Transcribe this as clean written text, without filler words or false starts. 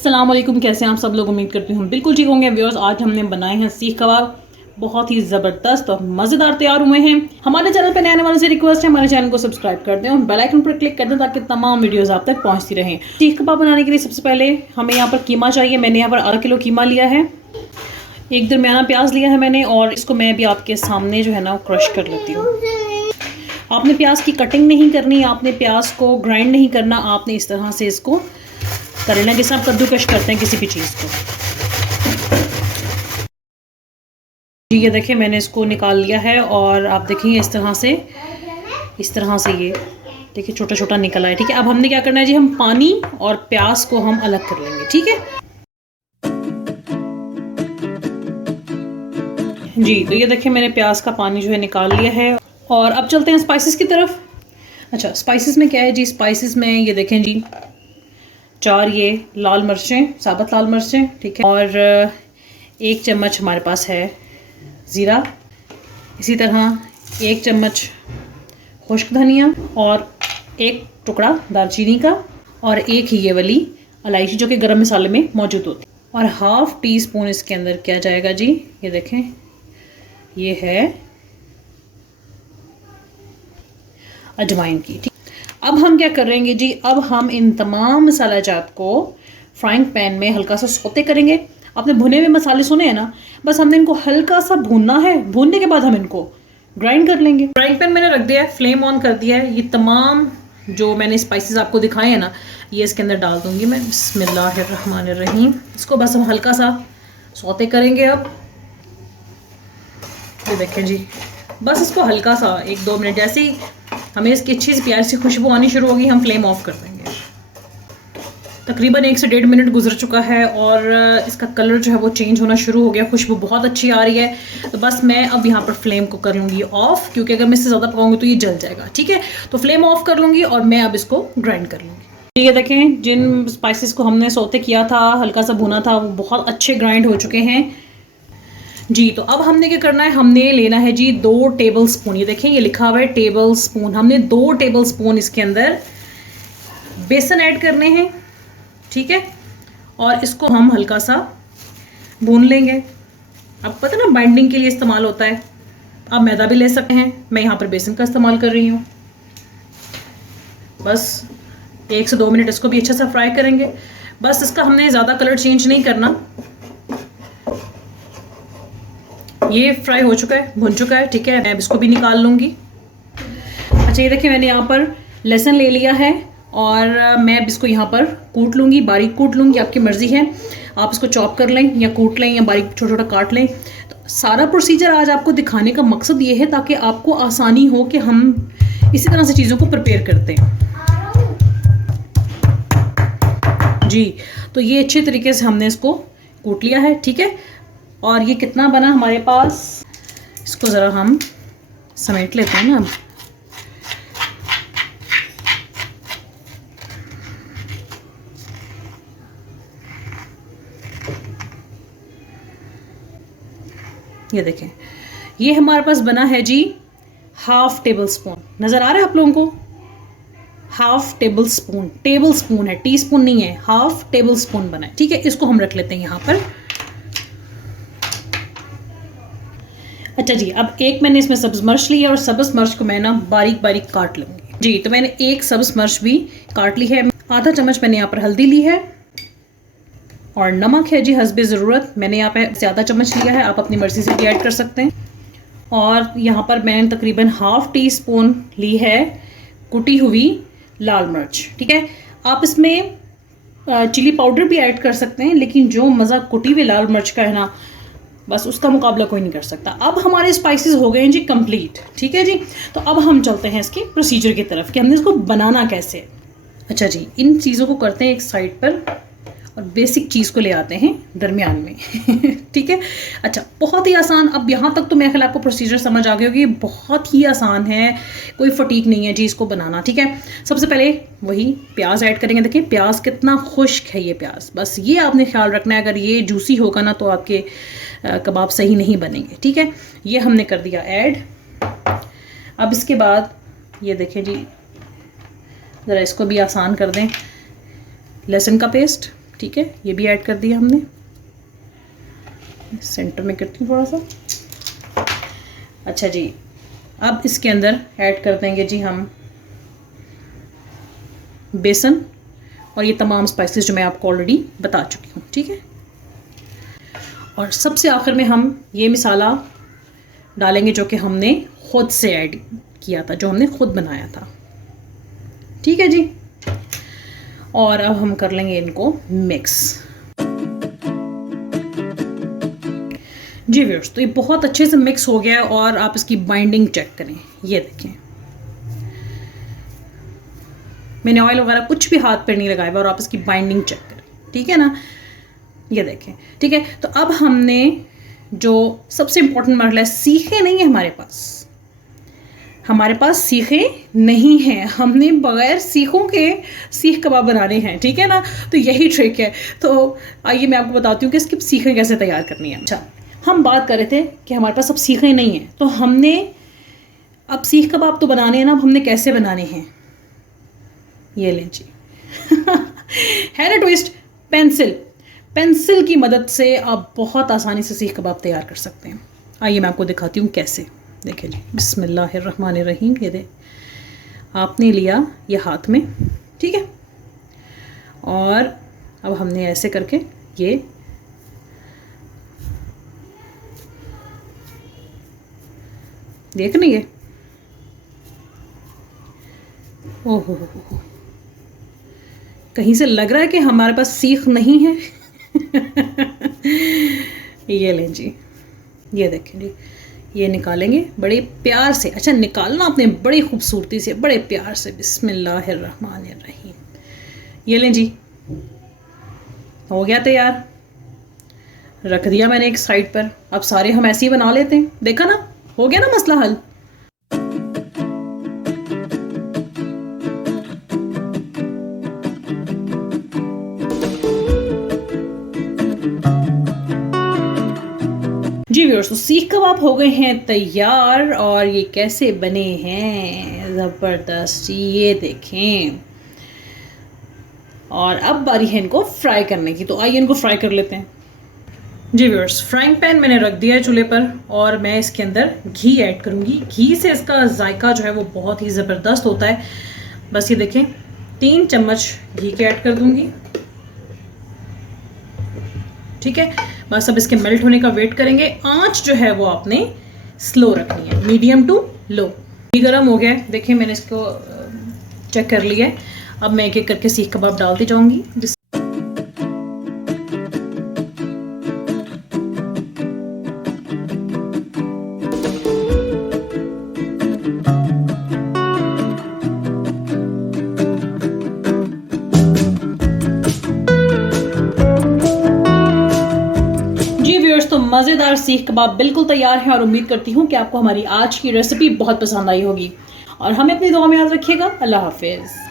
अस्सलाम वालेकुम, कैसे हैं आप सब लोग। उम्मीद करती हूँ बिल्कुल ठीक होंगे व्यूअर्स। आज हमने बनाए हैं सीख कबाब, बहुत ही ज़बरदस्त और मज़ेदार तैयार हुए हैं। हमारे चैनल पर नए आने वालों से रिक्वेस्ट है हमारे चैनल को सब्सक्राइब कर दें और बेल आइकन पर क्लिक कर दें ताकि तमाम वीडियोस आप तक पहुँचती रहें। सीख कबाब बनाने के लिए सबसे पहले हमें यहाँ पर कीमा चाहिए। मैंने यहाँ पर आधा किलो कीमा लिया है, एक दरमियाना प्याज लिया है मैंने, और इसको मैं भी आपके सामने जो है ना क्रश कर लेती हूँ। आपने प्याज की कटिंग नहीं करनी, आपने प्याज को ग्राइंड नहीं करना, आपने इस तरह से इसको कर लेना जिससे आप कद्दूकश करते हैं किसी भी चीज़ को। जी ये देखिए मैंने इसको निकाल लिया है और आप देखेंगे इस तरह से ये देखिए छोटा छोटा निकला है। ठीक है, अब हमने क्या करना है जी, हम पानी और प्याज को हम अलग कर लेंगे। ठीक है जी, तो ये देखिए मैंने प्याज का पानी जो है निकाल लिया है और अब चलते हैं स्पाइसेस की तरफ। अच्छा, स्पाइसेस में क्या है जी, स्पाइसेस में ये देखें जी 4 ये लाल मिर्चें, साबुत लाल मिर्चें, ठीक है, और 1 चम्मच हमारे पास है ज़ीरा, इसी तरह 1 चम्मच खुश्क धनिया और 1 टुकड़ा दालचीनी का और 1 ये वाली इलायची जो कि गरम मसाले में मौजूद होती है, और हाफ़ टी स्पून इसके अंदर क्या जाएगा जी, ये देखें ये है अजवाइन की। ठीक, अब हम क्या करेंगे जी, अब हम इन तमाम मसाला जात को फ्राइंग पैन में हल्का सा सौते करेंगे। आपने भुने हुए मसाले सुने हैं ना, बस हमने इनको हल्का सा भूनना है। भूनने के बाद हम इनको ग्राइंड कर लेंगे। फ्राइंग पैन मैंने रख दिया है, फ्लेम ऑन कर दिया है। ये तमाम जो मैंने स्पाइसेस आपको दिखाए हैं ना, ये इसके अंदर डाल दूंगी मैं। बिस्मिल्लाहिर्रहमानिर्रहीम। इसको बस हम हल्का सा सौते करेंगे। अब ये देखें जी, बस इसको हल्का सा 1-2 मिनट, जैसे ही हमें इसकी अच्छी सी प्यारी सी खुशबू आनी शुरू होगी हम फ्लेम ऑफ कर देंगे। तकरीबन 1 से 1.5 मिनट गुजर चुका है और इसका कलर जो है वो चेंज होना शुरू हो गया, खुशबू बहुत अच्छी आ रही है। तो बस मैं अब यहाँ पर फ्लेम को कर लूँगी ऑफ, क्योंकि अगर मैं इससे ज़्यादा पकाऊंगी तो ये जल जाएगा। ठीक है, तो फ्लेम ऑफ कर लूँगी और मैं अब इसको ग्राइंड कर लूँगी। ये देखें जिन स्पाइसेस को हमने सौते किया था, हल्का सा भुना था, वो बहुत अच्छे ग्राइंड हो चुके हैं जी। तो अब हमने क्या करना है, हमने लेना है जी 2 टेबल स्पून। ये देखें ये लिखा हुआ है टेबल स्पून। हमने 2 टेबल स्पून इसके अंदर बेसन ऐड करने हैं। ठीक है, और इसको हम हल्का सा भून लेंगे। अब पता ना बाइंडिंग के लिए इस्तेमाल होता है, आप मैदा भी ले सकते हैं, मैं यहाँ पर बेसन का इस्तेमाल कर रही हूँ। बस 1 से 2 मिनट इसको भी अच्छा सा फ्राई करेंगे। बस इसका हमने ज़्यादा कलर चेंज नहीं करना। ये फ्राई हो चुका है, भुन चुका है। ठीक है, मैं अब इसको भी निकाल लूँगी। अच्छा, ये देखिए मैंने यहाँ पर लहसुन ले लिया है और मैं अब इसको यहाँ पर कूट लूँगी, बारीक कूट लूँगी। आपकी मर्ज़ी है, आप इसको चॉप कर लें या कूट लें या बारीक छोटा छोटा काट लें। तो सारा प्रोसीजर आज आपको दिखाने का मकसद ये है ताकि आपको आसानी हो कि हम इसी तरह से चीज़ों को प्रिपेयर करते हैं जी। तो ये अच्छे तरीके से हमने इसको कूट लिया है। ठीक है, और ये कितना बना हमारे पास, इसको ज़रा हम समेट लेते हैं ना। अब ये देखें ये हमारे पास बना है जी हाफ टेबल स्पून। नज़र आ रहा है आप लोगों को, हाफ टेबल स्पून है, टी स्पून नहीं है, हाफ टेबल स्पून बना है। ठीक है, इसको हम रख लेते हैं यहाँ पर। अच्छा जी, अब एक मैंने इसमें सब्ज़ मिर्च ली है और सब्ज़ मिर्च को मैं ना बारीक बारीक काट लूँगी जी। तो मैंने 1 सब्ज़ मिर्च भी काट ली है। आधा चम्मच मैंने यहाँ पर हल्दी ली है और नमक है जी हस्बे ज़रूरत। मैंने यहाँ पे ज़्यादा चम्मच लिया है, आप अपनी मर्ज़ी से भी ऐड कर सकते हैं। और यहाँ पर मैंने तकरीबन हाफ़ टी स्पून ली है कुटी हुई लाल मिर्च। ठीक है, आप इसमें चिली पाउडर भी ऐड कर सकते हैं, लेकिन जो मज़ा कुटी हुई लाल मिर्च का है ना, बस उसका मुकाबला कोई नहीं कर सकता। अब हमारे स्पाइसेस हो गए हैं जी कंप्लीट। ठीक है जी, तो अब हम चलते हैं इसके प्रोसीजर की तरफ कि हमने इसको बनाना कैसे है। अच्छा जी, इन चीज़ों को करते हैं एक साइड पर और बेसिक चीज़ को ले आते हैं दरमियान में। ठीक है, अच्छा बहुत ही आसान। अब यहाँ तक तो मेरे ख्याल आपको प्रोसीजर समझ आ गया होगी, बहुत ही आसान है, कोई फटीक नहीं है जी इसको बनाना। ठीक है, सबसे पहले वही प्याज ऐड करेंगे। देखिए प्याज कितना खुश्क है ये प्याज, बस ये आपने ख्याल रखना है। अगर ये जूसी होगा ना तो आपके कबाब सही नहीं बनेंगे। ठीक है, ये हमने कर दिया ऐड। अब इसके बाद ये देखें जी, ज़रा इसको भी आसान कर दें, लहसुन का पेस्ट। ठीक है, ये भी ऐड कर दिया हमने। सेंटर में करती हूँ थोड़ा सा। अच्छा जी, अब इसके अंदर ऐड कर देंगे जी हम बेसन और ये तमाम स्पाइसेस जो मैं आपको ऑलरेडी बता चुकी हूँ, ठीक है। और सबसे आखिर में हम ये मसाला डालेंगे जो कि हमने खुद से ऐड किया था, जो हमने खुद बनाया था, ठीक है जी। और अब हम कर लेंगे इनको मिक्स। जी व्यूअर्स, तो ये बहुत अच्छे से मिक्स हो गया है और आप इसकी बाइंडिंग चेक करें। ये देखें, मैंने ऑयल वगैरह कुछ भी हाथ पर नहीं लगाया और आप इसकी बाइंडिंग चेक करें, ठीक है ना। ये देखें, ठीक है। तो अब हमने जो सबसे इंपॉर्टेंट मरहला है, सीखे नहीं है हमारे पास सीखे नहीं हैं, हमने बगैर सीखों के सीख कबाब बनाने हैं, ठीक है ना। तो यही ट्रिक है। तो आइए मैं आपको बताती हूँ कि इसकी सीखें कैसे तैयार करनी है। अच्छा, हम बात कर रहे थे कि हमारे पास अब सीखें नहीं हैं, तो हमने अब सीख कबाब तो बनाने हैं ना, अब हमने कैसे बनाने हैं, ये लें जी। है ना ट्विस्ट। पेंसिल की मदद से आप बहुत आसानी से सीख कबाब तैयार कर सकते हैं। आइए मैं आपको दिखाती हूँ कैसे। देखिए जी, बिस्मिल्लाहिर्रहमानिर्रहीम। ये दे, आपने लिया ये हाथ में, ठीक है। और अब हमने ऐसे करके ये देख नहीं है, ओहो, कहीं से लग रहा है कि हमारे पास सीख नहीं है। ये लें जी, ये देखें जी, ये निकालेंगे बड़े प्यार से। अच्छा, निकालना आपने बड़ी खूबसूरती से, बड़े प्यार से। बिस्मिल्लाहिर्रहमानिर्रहीम। ये लें जी, हो गया तैयार। रख दिया मैंने एक साइड पर। अब सारे हम ऐसे ही बना लेते हैं। देखा ना, हो गया ना मसला हल। जी व्यूअर्स, तो सीख कबाब हो गए हैं तैयार। और ये कैसे बने हैं, ज़बरदस्त, ये देखें। और अब बारी है इनको फ्राई करने की, तो आइए इनको फ्राई कर लेते हैं। जी व्यूअर्स, फ्राइंग पैन मैंने रख दिया है चूल्हे पर और मैं इसके अंदर घी ऐड करूँगी। घी से इसका जायका जो है वो बहुत ही ज़बरदस्त होता है। बस ये देखें, 3 चम्मच घी के ऐड कर दूँगी, ठीक है। बस अब इसके मेल्ट होने का वेट करेंगे। आंच जो है वो आपने स्लो रखनी है, मीडियम टू लो। घी गर्म हो गया है, देखिए मैंने इसको चेक कर लिया है। अब मैं एक एक करके सीख कबाब डालती जाऊंगी। तो मज़ेदार सीख कबाब बिल्कुल तैयार है और उम्मीद करती हूँ कि आपको हमारी आज की रेसिपी बहुत पसंद आई होगी। और हमें अपनी दुआ में याद रखिएगा। अल्लाह हाफिज़।